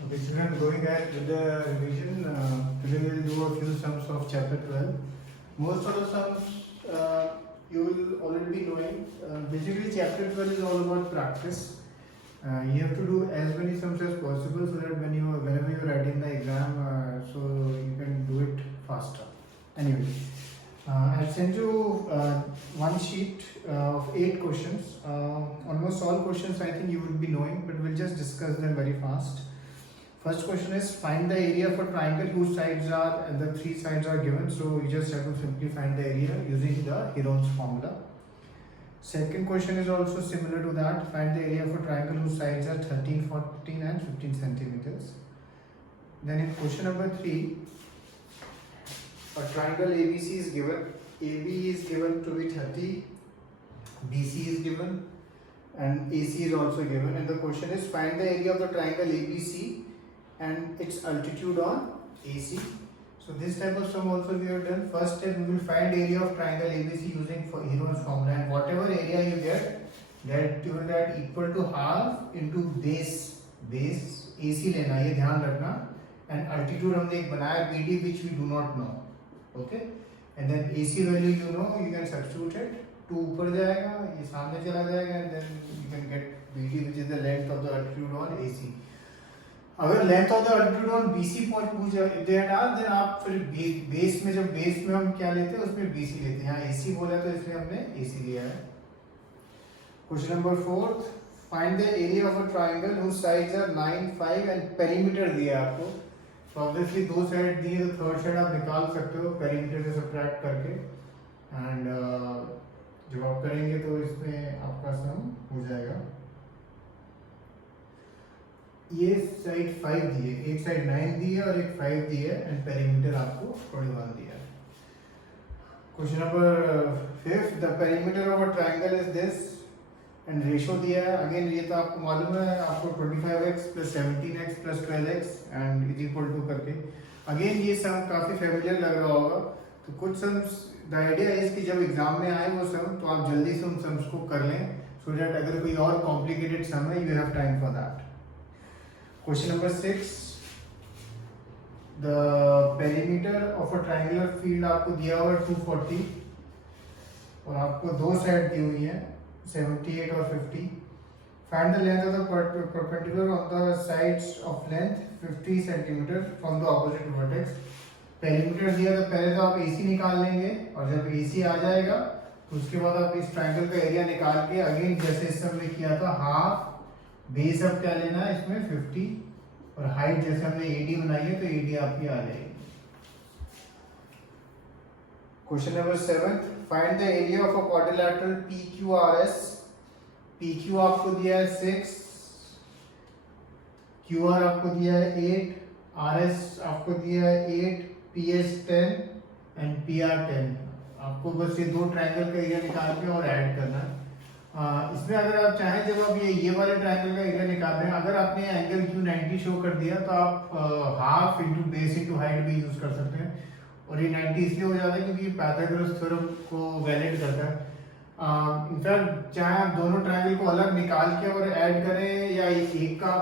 Okay, children, going ahead with the revision, today we will do a few sums of chapter 12. Most of the sums you will already be knowing. Basically, chapter 12 is all about practice. You have to do as many sums as possible so that whenever you are writing the exam, so you can do it faster. Anyway, I've sent you one sheet of 8 questions. Almost all questions I think you would be knowing, but we'll just discuss them very fast. First question is find the area of a triangle whose sides are and the 3 sides are given. So you just have to simply find the area using the Heron's formula. Second question is also similar to that. Find the area of a triangle whose sides are 13, 14 and 15 centimeters. Then in question number 3, a triangle ABC is given. AB is given to be 30, BC is given and AC is also given. And the question is find the area of the triangle ABC and its altitude on AC. So this type of sum also we have done. First step, we will find area of triangle ABC using Heron's formula, and whatever area you get, that you will get equal to half into base AC लेना, ये ध्यान रखना. And altitude हमने एक बनाया BD which we do not know. Okay, and then AC value you know, you can substitute it. 2 ऊपर जाएगा, ये सामने चला जाएगा, and then you can get BD which is the length of the altitude on AC. अगर length of the altitude on BC point पूछ देना, then आप फिर बेस में, जब बेस में हम क्या लेते हैं उसमें बीसी लेते हैं. यहाँ एसी बोला तो इसलिए हमने एसी लिया है. Question number 4, find the area of a triangle whose sides are 9, 5 and perimeter दिया है आपको. तो ऑब्वियसली 2 साइड दिए तो थर्ड साइड आप निकाल सकते हो पेरीमीटर से सब्ट्रैक्ट करके. एंड जब आप करेंगे तो इसमें आपका सम हो जाएगा. ये साइड 5 दी है, एक साइड 9 दी है और एक 5 दी है, एंड पेरीमीटर आपको 21 दिया है. Question number 5, the perimeter of a triangle is this and ratio दिया है. अगेन ये तो आपको मालूम है, आपको 25x + 17x + 12x and is equal to करके. अगेन ये सम काफ़ी फेमिलियर लग रहा होगा. तो कुछ सम्स द आइडिया इज कि जब एग्जाम में आए वो सम तो आप जल्दी से उन सम्स को कर लें, सो दैट अगर कोई और कॉम्प्लिकेटेड सम है you have time for that. Question number 6, the perimeter of a triangular field आपको दिया हुआ 240 और आपको 2 साइड दी हुई है 78 और 50. Find the length of the perpendicular on the sides of length 50 centimeter from the opposite vertex. Perimeter दिया तो पहले तो आप AC निकाल लेंगे और जब AC आ जाएगा तो उसके बाद आप इस ट्राइंगल का एरिया निकाल के अगेन जैसे इस सब में किया था हाफ बेस अब क्या लेना है इसमें 50 और हाइट जैसे हमने AD बनाई है तो AD आपकी आ जाएगी. Question number 7, find the area of a quadrilateral PQRS. PQ आपको दिया है 6, QR आपको दिया है 8, RS आपको दिया है 8, PS 10 एंड PR 10. आपको बस ये 2 ट्राइंगल का एरिया निकाल के और ऐड करना है. इसमें अगर आप चाहें जब आप ये वाले ट्रायंगल का एरिया निकाल रहे हैं, अगर आपने एंगल Q 90 शो कर दिया तो आप half into base into height भी यूज कर सकते हैं. और ये 90 इसलिए हो जाता है क्योंकि पाइथागोरस थ्योरम को वैलिड करता है. इनफैक्ट चाहे आप दोनों ट्रायंगल को अलग निकाल के और ऐड करें या एक का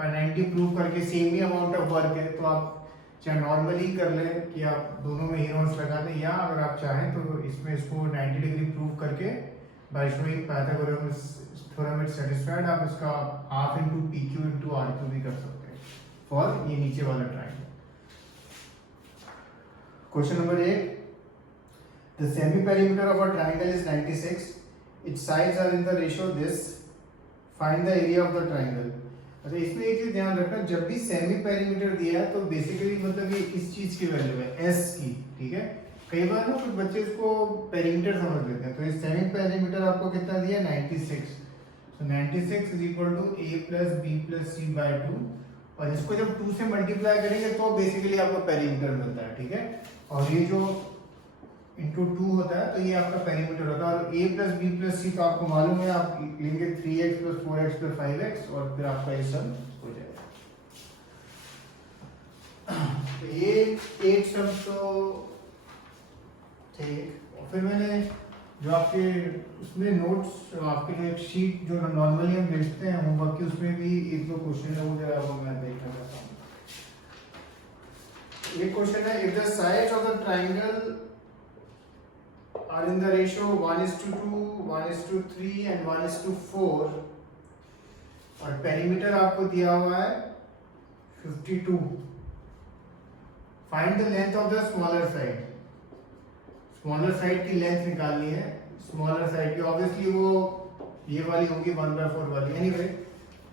90 प्रूव करके same he amount of work है तो आप चाहे नॉर्मली कर लें कि आप दोनों में हीरोन्स लगा दें, या अगर आप चाहें तो इसमें इसको 90 डिग्री प्रूव करके by showing Pythagoras theorem is satisfied आप इसका half into PQ into RQ भी कर सकते हैं फॉर ये नीचे वाला triangle. Question number 8, the semi perimeter of a triangle is 96, its sides are in the ratio this, find the area of the triangle. अच्छा, इसमें एक चीज ध्यान रखना, जब भी सेमी पेरीमीटर दिया है तो बेसिकली मतलब ये इस चीज की वैल्यू है S की. ठीक है, कई बार ना कुछ बच्चे इसको पेरीमीटर समझ लेते हैं. तो इस सेमी पेरीमीटर आपको कितना दिया 96. So 96 is equal to A + B + C / 2 और इसको जब 2 से मल्टीप्लाई करेंगे तो बेसिकली आपको पेरीमीटर मिलता है. ठीक है, और ये जो इंटू 2 होता है तो ये आपका पेरीमीटर होता है. और A + B + C तो आपको मालूम है, आप लेंगे 3x + 4x + 5x और फिर आपका ये सब हो जाएगा. तो ये 8 सम तो ठीक. और फिर मैंने जो आपके उसमें नोट्स आपके लिए एक शीट जो नॉर्मली हम भेजते हैं होमवर्क की, उसमें भी 1-2 क्वेश्चन है वो जरा वो मैं देखना चाहता हूँ. एक क्वेश्चन है, if the sides of the triangle are in the ratio 1:2, 1:3 and 1:4 और पेरीमीटर आपको दिया हुआ है 52, find the length of the smaller side. Smaller side की लेंथ निकालनी है। स्मॉलर साइड की ऑब्वियसली वो ये वाली होगी 1/4 वाली। एनीवे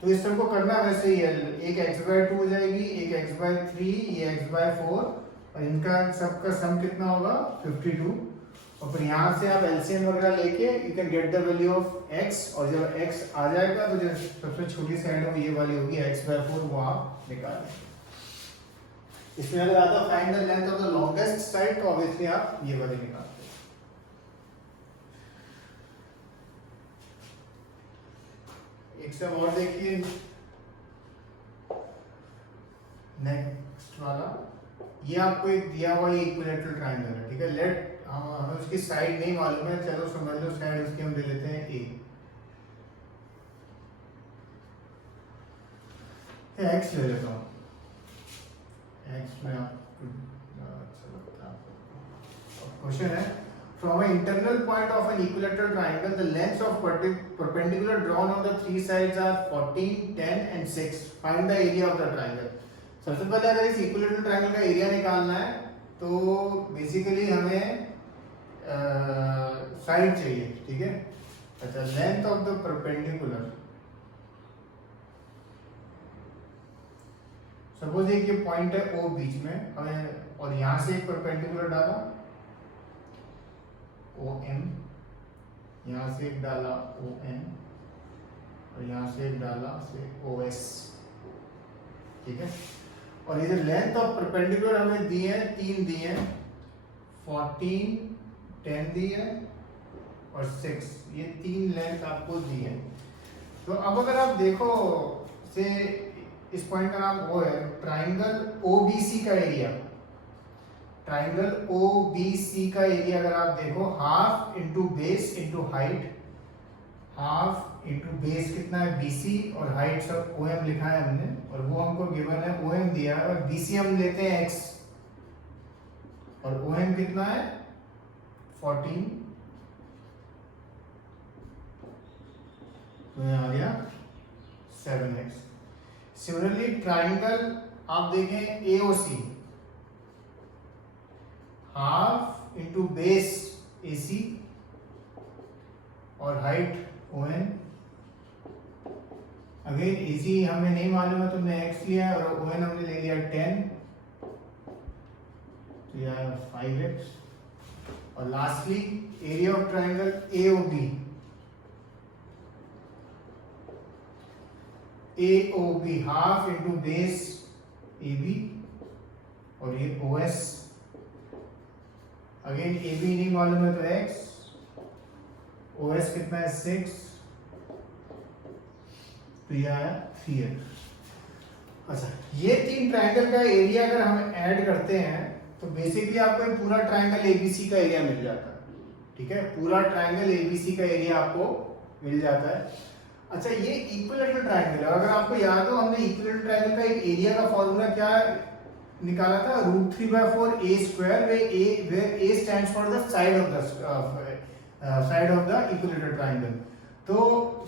तो इस सबको करना वैसे ही है, एक x/2 हो जाएगी, एक x/3, ये x/4 और इनका सबका सम कितना होगा 52। और फिर यहाँ से आप एलसीएम वगैरह लेके you can get the value of x, और जब x आ जाएगा तो जो सबसे छोटी साइड है वो ये वाली होगी x/4, वो आप निकालें। इसमें अगर आता find the length of the longest side तो ऑब्वियसली आप ये वाली निकालते हैं। एक सब और देखिए, नेक्स्ट वाला, ये आपको एक दिया हुआ इक्विलैटरल ट्रायंगल है, ठीक है। लेट हमें उसकी साइड नहीं मालूम है, चलो समझ लो साइड उसकी हम ले लेते हैं ए। एक्स ले लेता हूँ, एक्स में आपको अच्छा लगता है। क्वेश्चन है, from an internal point of an equilateral triangle the lengths of perpendicular drawn on the three sides are 14, 10 and 6. Find the area of the triangle. सबसे पहले अगर इस इक्विलेटरल ट्रायंगल का एरिया निकालना है तो बेसिकली हमें साइड चाहिए, ठीक है। अच्छा, length of the perpendicular, suppose एक ये पॉइंट है ओ बीच में हमें, और यहां से एक परपेंडिकुलर डाला OM, यहाँ से एक डाला ON और यहाँ से एक डाला से OS, ठीक है। और ये जो लेंथ ऑफ परपेंडिकुलर हमें दिए हैं, 3 दिए हैं, 14, 10 दिए हैं और 6, ये 3 लेंथ आपको दी है। तो अब अगर आप देखो से इस पॉइंट का नाम O है, ट्राइंगल OBC का एरिया, ट्राइंगल OBC का एरिया अगर आप देखो, half into base into height, half into base कितना है BC और हाइट सब OM लिखा है हमने, और वो हमको गिवन है OM दिया है, और BC हम लेते हैं x और OM कितना है 14, तो यहाँ आ गया 7x। सिमिलरली ट्राइंगल आप देखें AOC, half into base AC और हाइट ON। अगेन AC हमें नहीं मालूम है तो हमने x लिया और ON हमने ले लिया 10, तो यह 5x। और lastly area of triangle AOB, half into base AB और ये OS। अगेन AB नहीं मालूम है तो x, OS कितना है 6, तो यह है 3x। अच्छा, ये 3 ट्राइंगल का एरिया अगर हम ऐड करते हैं तो बेसिकली आपको एक पूरा ट्राइंगल ABC का एरिया मिल जाता है, ठीक है। पूरा ट्राइंगल ABC का एरिया आपको मिल जाता है। अच्छा, ये इक्विलैटरल ट्राइंगल है, अगर आपको याद हो हमने इक्विलैटरल ट्राइंगल का एक एरिया का फॉर्मूला क्या निकाला था, √3/4 a², where a stands for the side of the equilateral triangle। तो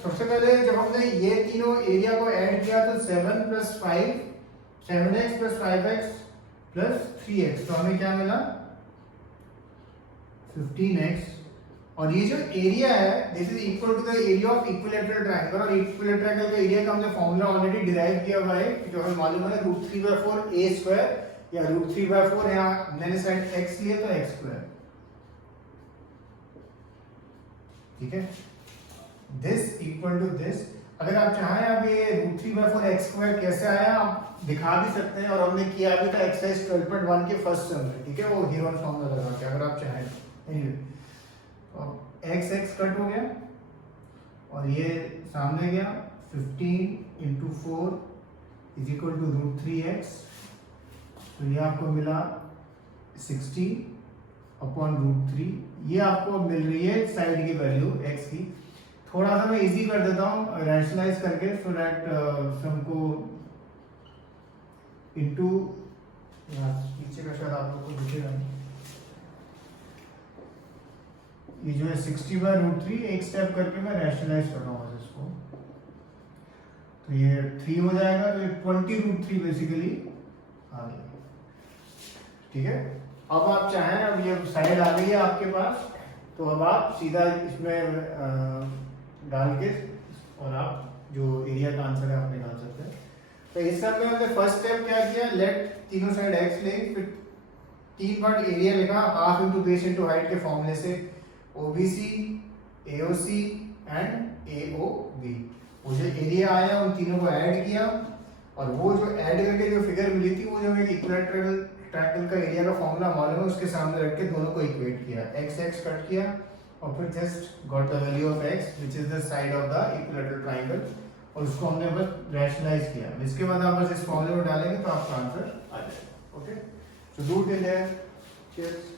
सबसे पहले जब हमने ये तीनों एरिया को ऐड किया तो 7 + 5, 7x + 5x + 3x, तो हमें क्या मिला 15x। और ये जो एरिया है this is equal to the area of equilateral triangle, और इक्विलैटरल ट्रायंगल का एरिया का हमने फॉर्मूला ऑलरेडी डिराइव किया हुआ है, जो हमें मालूम है √3/4 a² या √3/4, यहाँ मैंने साइड x लिया तो x², ठीक है। This equal to this. अगर आप चाहें अब ये √3/4 x² कैसे आया आप दिखा भी सकते हैं, और हमने किया भी था एक्सरसाइज 12.1 के फर्स्ट सम में, ठीक है, वो हीरोन फॉर्मूला लगा के, अगर आप चाहें। एनीवे x कट हो गया और ये सामने गया, 15 × 4 = √3x, तो ये आपको मिला 60/√3। ये आपको मिल रही है साइड की वैल्यू x की। थोड़ा सा मैं इजी कर देता हूँ रैशनलाइज करके, सो दैट सम को इनटू नीचे का शायद आप लोग को दिखेगा नहीं। ये जो है 60/√3 एक स्टेप करके मैं रैशनलाइज कर रहा हूँ इसको, तो ये 3 हो जाएगा, तो ये 20√3 बेसिकली आ गया। ठीक है, अब आप चाहें, अब ये साइड आ गई है आपके पास, तो अब आप सीधा इसमें डाल के और आप जो एरिया का आंसर है आप निकाल सकते हैं। तो इस सब में हमने फर्स्ट स्टेप क्या किया, लेट तीनों साइड x ले, फिर 3 पार्ट एरिया लिखा half into base into height के फॉर्मूले से, OBC, AOC एंड AOB। वो जो एरिया आया उन तीनों को ऐड किया, और वो जो ऐड करके जो फिगर मिली थी वो जो एक इक्विलैटरल ट्रायंगल का एरिया का फॉर्मूला मालूम है, उसके सामने रख के दोनों को इक्वेट किया, x कट किया, और फिर just got the value of x which is the side of the equilateral triangle, और उसको हमने बस रैशनलाइज किया। इसके बाद आप बस इस फॉर्मूले में डालेंगे तो आपका आंसर आ जाएगा। Okay, so do till there, cheers.